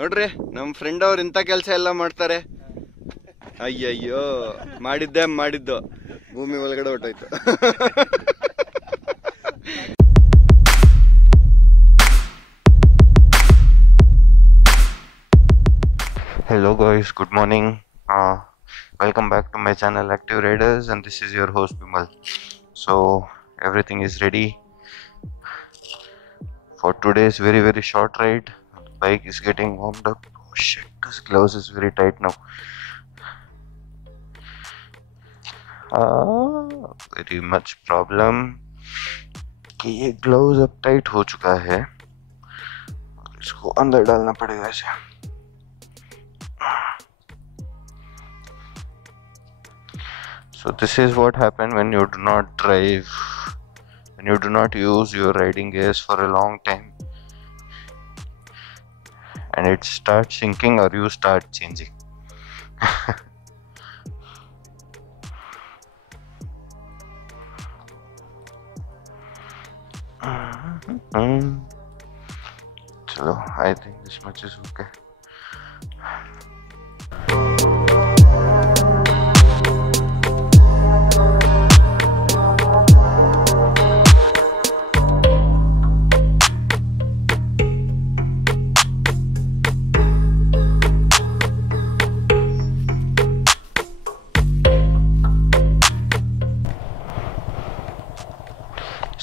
ನೋಡ್ರಿ ನಮ್ ಫ್ರೆಂಡ್ ಅವ್ರು ಇಂಥ ಕೆಲಸ ಎಲ್ಲ ಮಾಡ್ತಾರೆ. ಅಯ್ಯಯ್ಯೋ ಮಾಡಿದ್ದು ಭೂಮಿ ಒಳಗಡೆ ಹೊಟ್ಟೋಯ್ತು. Hello guys, good morning. Welcome back to my channel Active Riders, and this is your host Bimal. So everything is ready for today's very short ride. The bike is getting warmed up. Oh shit, this gloves is very tight now. Very much problem कि ये gloves अब tight हो चुका है, इसको अंदर डालना पड़ेगा ऐसे. So this is what happens when you do not drive, when you do not use your riding gears for a long time, and it starts sinking or you start changing. So I think this much is okay.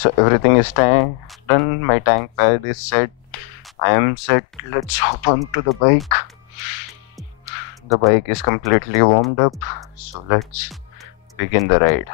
So everything is done, my tank pad is set, I am set. Let's hop on to the bike. The bike is completely warmed up, so let's begin the ride.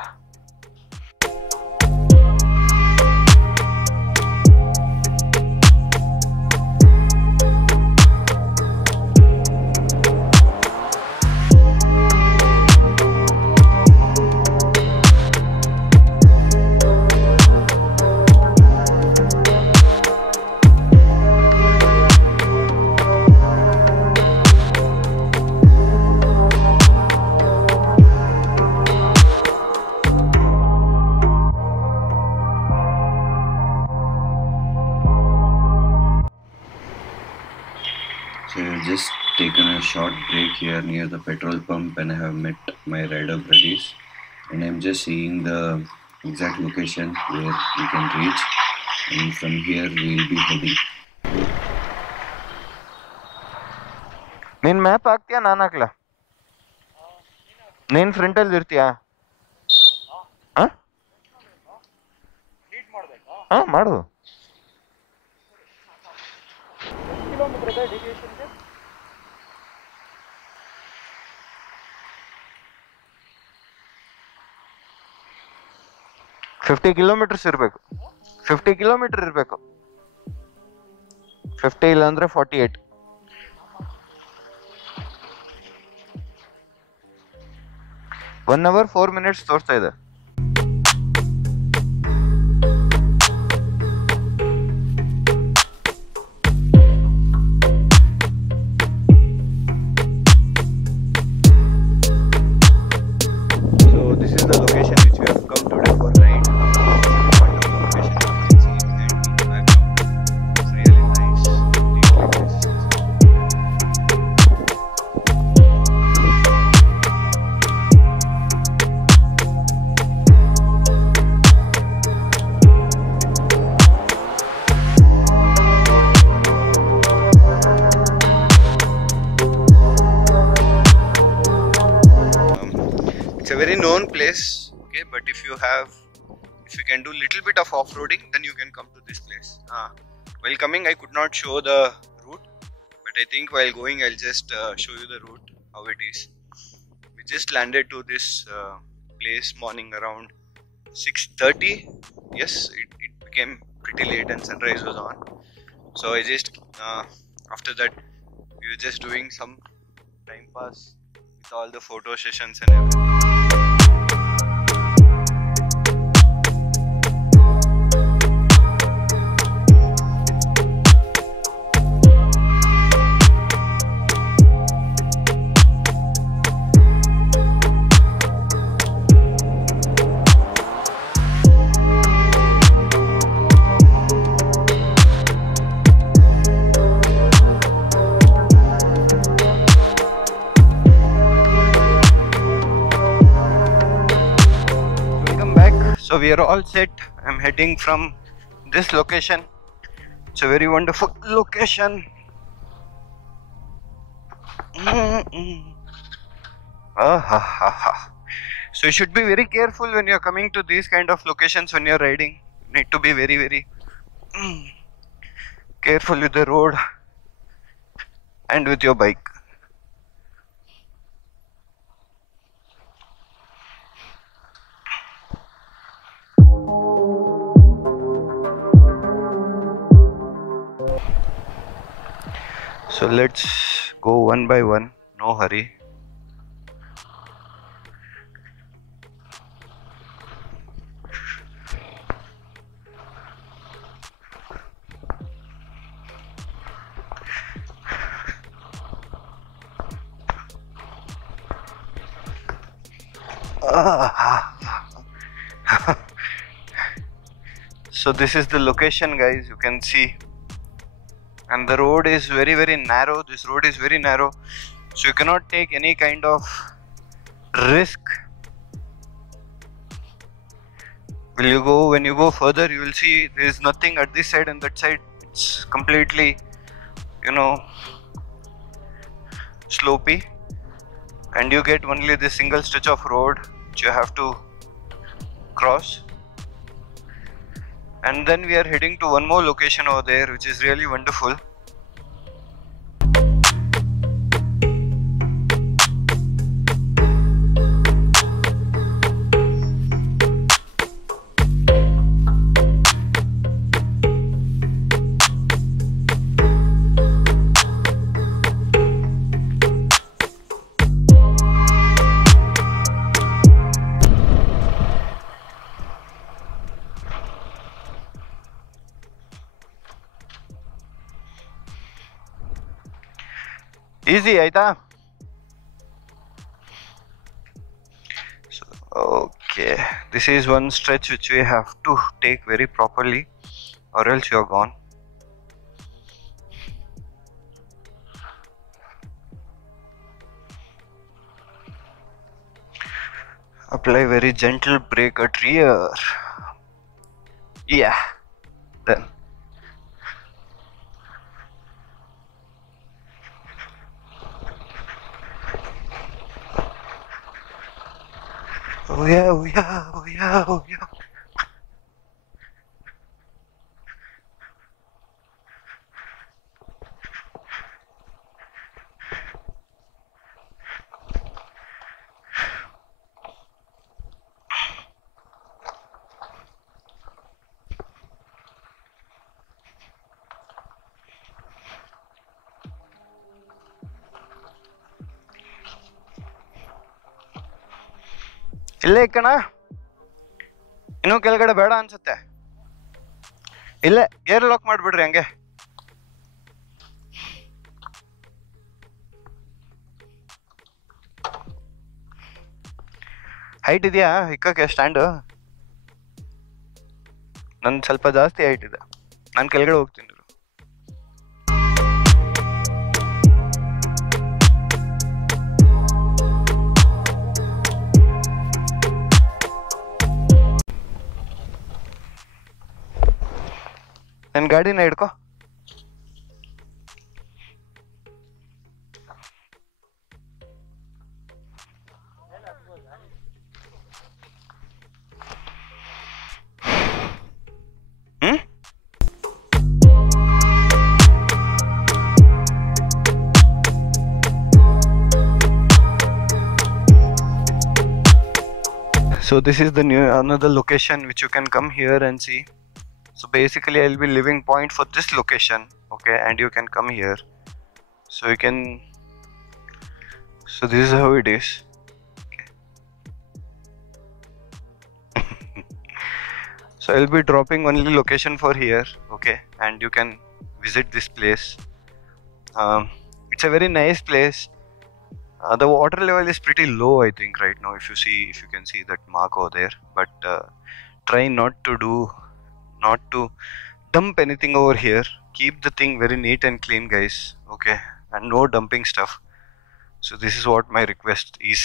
So I've just taken a short break here near the petrol pump, and I have met my rider buddies, and I'm just seeing the exact location where we can reach, and from here we'll be heading. ನೀನ್ map ಹಾಕ್ತೀಯಾ ನಾನು ಹಾಕ್ಲಾ? ನೀನ್ ಫ್ರಂಟಲ್ಲಿ ಇರ್ತೀಯಾ? ಹಾಂ ಮಾಡು. $50 kilometers ಇರಬೇಕು. 50 kilometer ಇರಬೇಕು. 50 ಇಲ್ಲ ಅಂದ್ರೆ 48. 1 hour 4 minutes ತೋರಿಸ್ತಾ ಇದೆ. It's a very known place, okay, but if you can do little bit of off-roading, then you can come to this place. While coming I could not show the route, but I think while going I'll just show you the route, how it is. We just landed to this place morning around 6:30. Yes, it became pretty late and sunrise was on, so I just after that we were just doing some time pass with all the photo sessions and everything. So we are all set. I'm heading from this location. It's a very wonderful location. So you should be very careful when you're coming to these kind of locations when you're riding. You need to be very careful with the road and with your bike. So let's go one by one, no hurry. So this is the location, guys, you can see, and the road is very narrow. This road is very narrow, so you cannot take any kind of risk. When you go further, you will see there is nothing at this side and that side. It's completely, slopey, and you get only this single stretch of road which you have to cross. And then we are heading to one more location over there, which is really wonderful. Easy, aita. So, okay, this is one stretch which we have to take very properly, or else you are gone. Apply very gentle brake at rear. Yeah, then. Oh yeah, oh yeah, oh yeah, oh yeah. ಇಲ್ಲೇ ಕಣ ಇನ್ನೂ ಕೆಳಗಡೆ ಬೇಡ ಅನ್ಸುತ್ತೆ ಇಲ್ಲೇ gear lock ಮಾಡ್ಬಿಡ್ರಿ ಹಂಗೆ height ಇದೆಯಾ ಇಕ್ಕಕ್ಕೆ stand ನನ್ ಸ್ವಲ್ಪ ಜಾಸ್ತಿ ಹೈಟ್ ಇದೆ ನಾನು ಕೆಳಗಡೆ ಹೋಗ್ತೀನಿ ನನ್ನ ಗಾಡಿನ ಹಿಡ್ಕೊ So this is the another location which you can come here and see. So basically I'll be leaving point for this location, okay, and you can come here. So you can, so this is how it is, okay. So I'll be dropping only location for here, okay, and you can visit this place. It's a very nice place. The water level is pretty low, I think, right now, if you can see that mark over there, but try not to dump anything over here. Keep the thing very neat and clean, guys, okay, and no dumping stuff. So this is what my request is.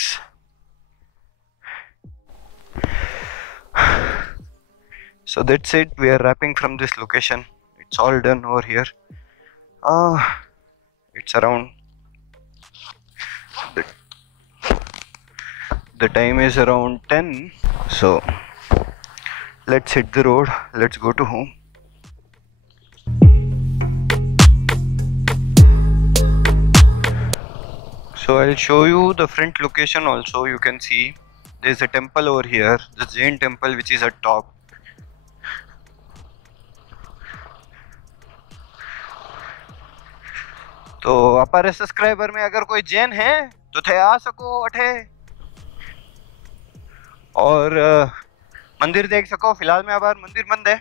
So that's it, we are wrapping from this location. It's all done over here. It's around the time is around 10, so let's hit the road, let's go to home. So I'll show you the front location also. You can see there's a temple over here, the Jain temple, which is at top. तो अपारे subscriber में अगर कोई जैन है तो थे आ सको अठे और मंदिर देख सको. फिलहाल में अबार मंदिर बंद है,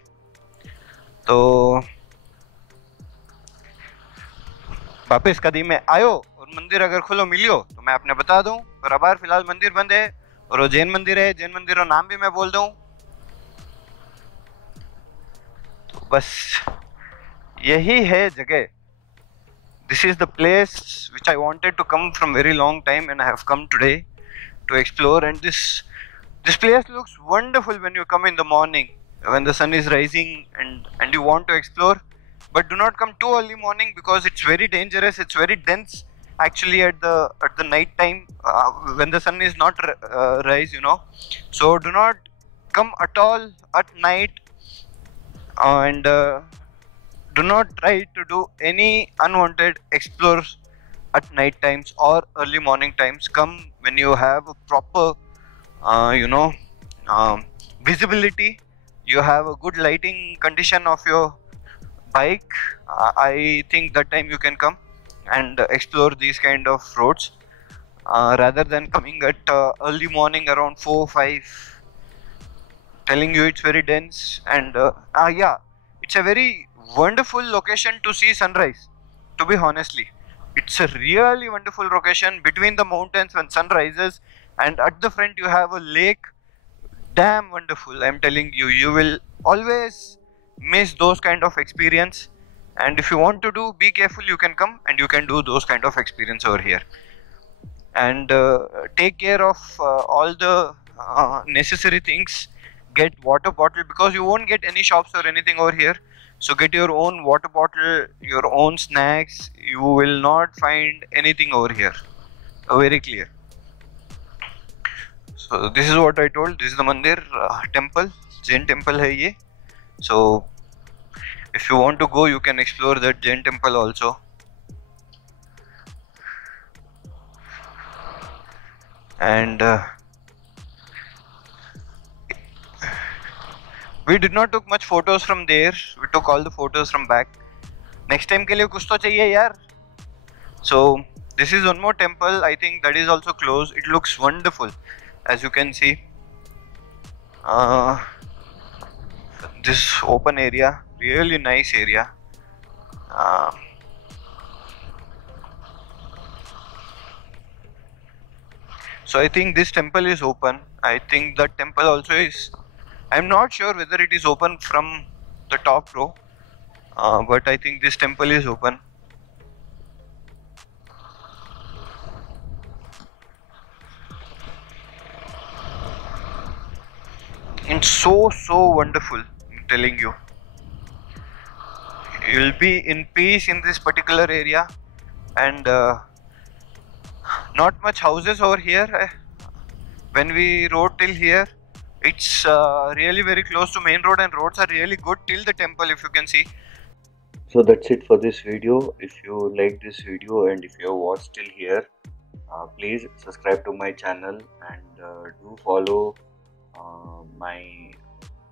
तो वापस कदी में आयो और मंदिर अगर खुलो मिलियो तो मैं आपने बता दूं. और अबार फिलहाल मंदिर बंद है और वो जैन मंदिर है. जैन मंदिर का नाम भी मैं बोल दूं. तो बस यही है जगह. This is the place which I wanted to come from very long time, and I have come today to explore. And this place looks wonderful when you come in the morning, when the sun is rising, and you want to explore. But do not come too early morning because it's very dangerous. It's very dense actually at the night time when the sun is not rise, you know. So do not come at all at night, and do not try to do any unwanted explores at night times or early morning times. Come when you have a proper visibility, you have a good lighting condition of your bike. I think that time you can come and explore these kind of roads rather than coming at early morning around 4-5. Telling you it's very dense, and yeah, it's a very wonderful location to see sunrise. To be honestly, it's a really wonderful location between the mountains when sun rises, and at the front you have a lake. Damn wonderful, I'm telling you. You will always miss those kind of experience, and if you want to do, be careful. You can come and you can do those kind of experience over here. And take care of all the necessary things. Get water bottle because you won't get any shops or anything over here. So get your own water bottle, your own snacks. You will not find anything over here. Very clear. So this is what I told. This is the mandir temple, Jain temple hai ye. So if you want to go, you can explore that Jain temple also. And we did not took much photos from there. We took all the photos from back. Next time के लिए कुछ तो चाहिए यार. So this is one more temple. I think that is also closed. It looks wonderful, as you can see. This open area, really nice area. So I think this temple is open. I think that temple also is. I'm not sure whether it is open from the top row, but I think this temple is open. It's so wonderful, I'm telling you. You'll be in peace in this particular area, and not much houses over here. When we rode till here, it's really very close to main road, and roads are really good till the temple, if you can see. So that's it for this video. If you like this video and if you have watched till here, please subscribe to my channel, and do follow my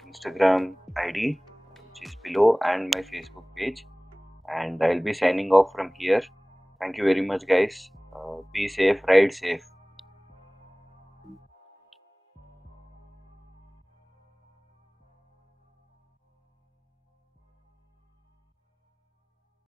Instagram ID, which is below, and my Facebook page. And I'll be signing off from here. Thank you very much, guys. Be safe, ride safe.